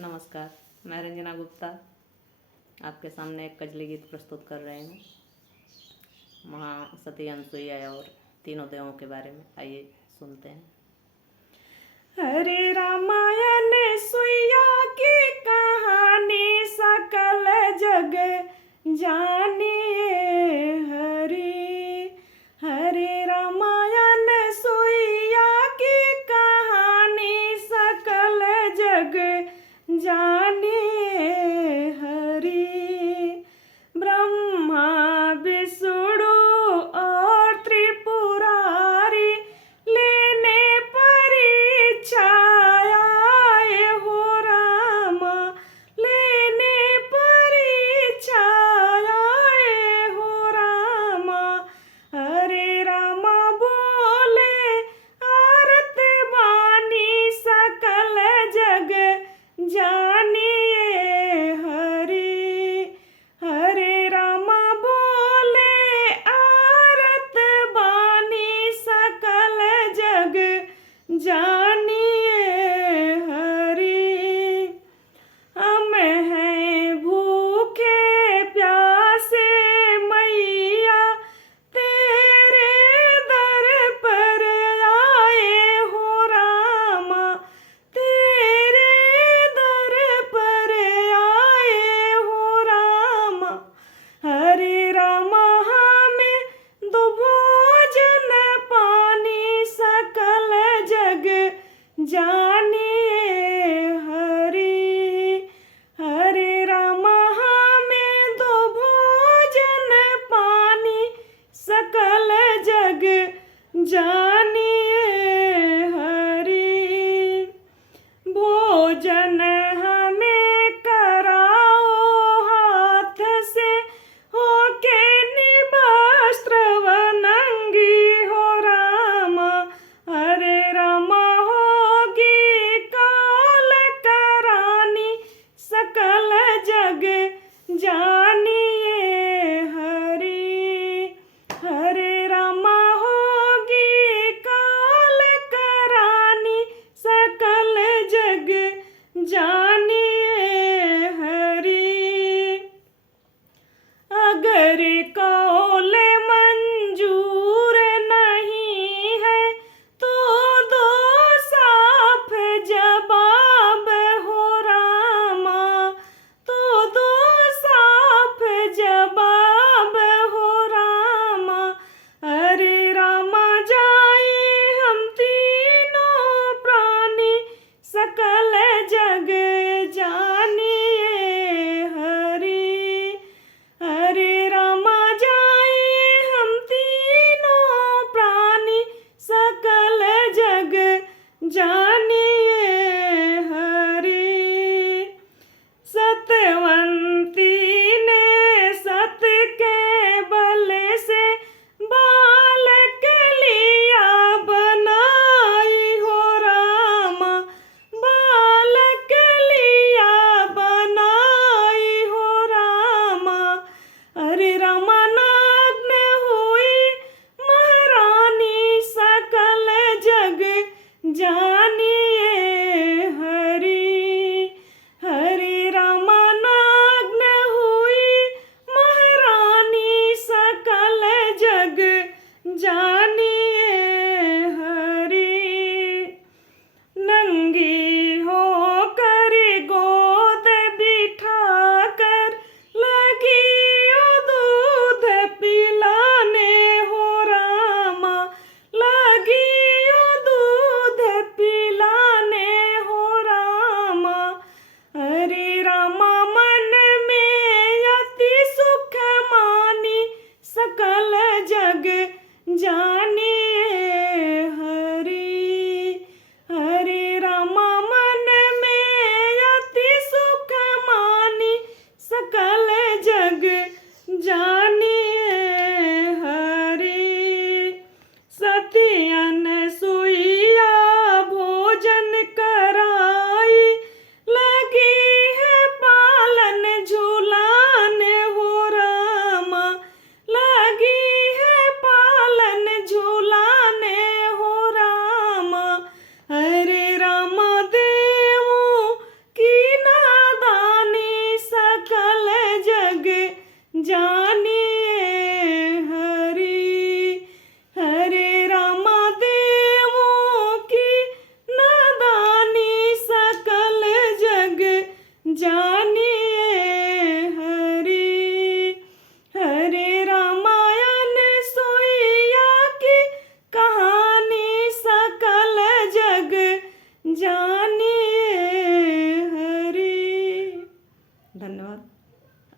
नमस्कार, मैं रंजना गुप्ता आपके सामने एक कजली गीत प्रस्तुत कर रहे हैं महासती अनसुईया और तीनों देवों के बारे में। आइए सुनते हैं। हरे रामायण सुइया की कहानी सकल जग जानिए। हरे रामायण सुइया की कहानी सकल जग जानिए। ब्रह्मा विष्णु और त्रिपुरारी लेने परीक्षा आए हो रामा, लेने परीक्षा आए हो रामा। हरे रामा बोले आरत बानी सकल जग जानिए। हरे रामा बोले आरत बानी सकल जग जानिए। हम हैं भूखे प्यासे मैया तेरे दर पर आए हो रामा, तेरे दर पर आए हो रामा। हरे रामा हमें दो भोजन पानी सकल जग जानिए। हरे रामा हमें दो भोजन पानी सकल जग जानिए। भोजन हमें कराओ हाथ से होके निवस्त्र वनंगी हो रामा। हरे रामा होगी काल करानी सकल जग जानिए। हरे रामा होगी काल करानी सकल जग जानिए। अगर कौल मंजूर नहीं है तो दो साफ जवाब हो रामा, तो दो साफ जवाब हो रामा। हरे रामा जाए हम तीनों प्राणी सकल जग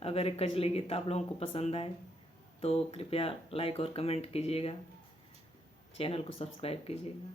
अगर एक कजली गीत आप लोगों को पसंद आए तो कृपया लाइक और कमेंट कीजिएगा, चैनल को सब्सक्राइब कीजिएगा।